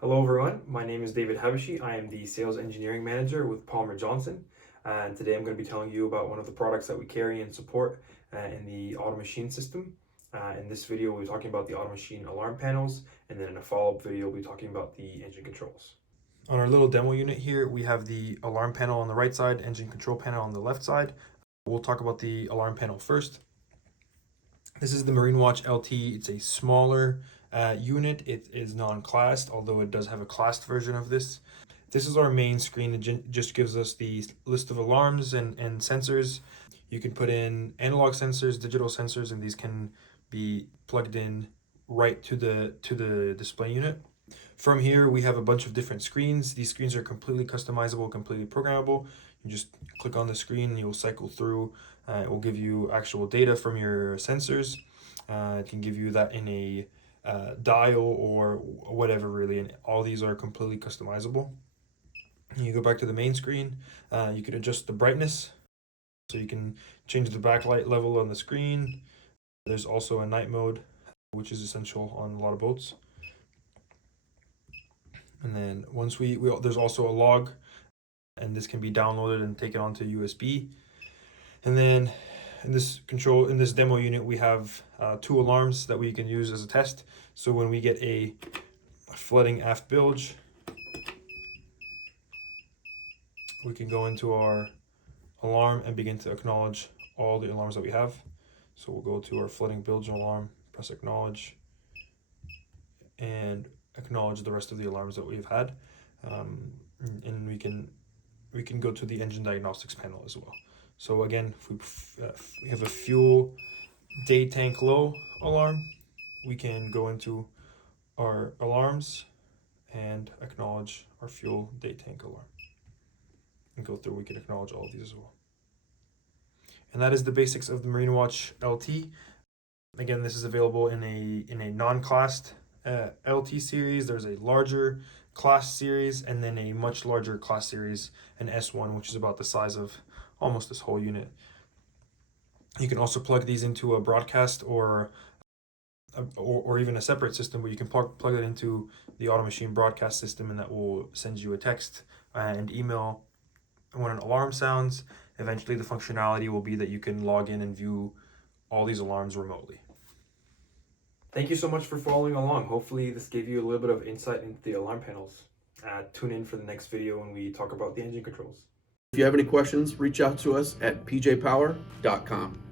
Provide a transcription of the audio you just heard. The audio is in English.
Hello everyone, my name is David Habashi. I am the Sales Engineering Manager with Palmer Johnson, and today I'm going to be telling you about one of the products that we carry and support in the Auto-Maskin system. In this video we'll be talking about the Auto-Maskin alarm panels, and then in a follow-up video we'll be talking about the engine controls. On our little demo unit here we have the alarm panel on the right side, engine control panel on the left side. We'll talk about the alarm panel first. This is the MarineWatch LT. It's a smaller unit. It is non-classed, although it does have a classed version of this. This is our main screen. It just gives us the list of alarms and sensors. You can put in analog sensors, digital sensors, and these can be plugged in right to the display unit. From here, we have a bunch of different screens. These screens are completely customizable, completely programmable. You just click on the screen, you'll cycle through. It will give you actual data from your sensors. It can give you that in a dial or whatever, really, and all these are completely customizable. You go back to the main screen, you can adjust the brightness, so you can change the backlight level on the screen. There's also a night mode, which is essential on a lot of boats. And then once there's also a log, and this can be downloaded and taken onto USB. And then in this demo unit, we have 2 alarms that we can use as a test. So when we get a flooding aft bilge, we can go into our alarm and begin to acknowledge all the alarms that we have. So we'll go to our flooding bilge alarm, press acknowledge, and acknowledge the rest of the alarms that we've had. And we can go to the engine diagnostics panel as well. So again, if we have a fuel day tank low alarm, we can go into our alarms and acknowledge our fuel day tank alarm. And go through, we can acknowledge all of these as well. And that is the basics of the MarineWatch LT. Again, this is available in a non-classed LT series. There's a larger class series and then a much larger class series, an S1, which is about the size of almost this whole unit. You can also plug these into a broadcast or even a separate system where you can plug it into the Auto-Maskin broadcast system, and that will send you a text and email when an alarm sounds. Eventually the functionality will be that you can log in and view all these alarms remotely. Thank you so much for following along. Hopefully this gave you a little bit of insight into the alarm panels. Tune in for the next video when we talk about the engine controls. If you have any questions, reach out to us at pjpower.com.